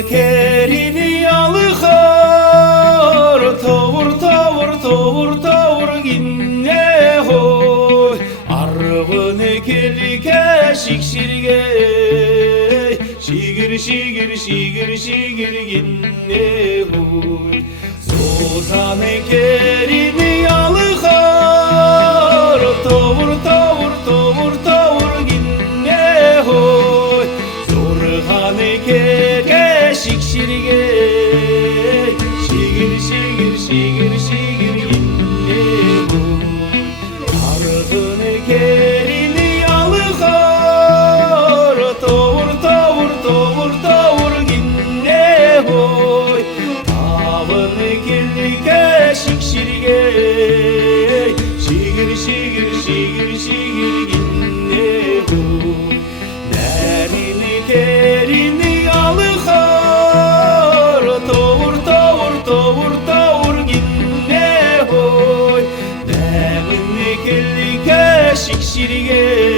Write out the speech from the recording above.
Kerini alıkhar tavır tavır tavır tavır ginne hoy arvını kelike şikşirge şigir şigir şigir şigir ginne hoy Sozanı kerini alıkhar tavır tavır tavır tavır ginne hoy Zorhanı kelike şikşirge şigir şigir şigir şigir ginne hoy Argını kerini alıkhar tavır tavır tavır tavır ginne hoy Tavını kelike şikşirge şigir şigir şigir şigir ginne hoy Derini kerini alıkhar tavır tavır tavır tavır ginne hoy Derini kelike şikşirge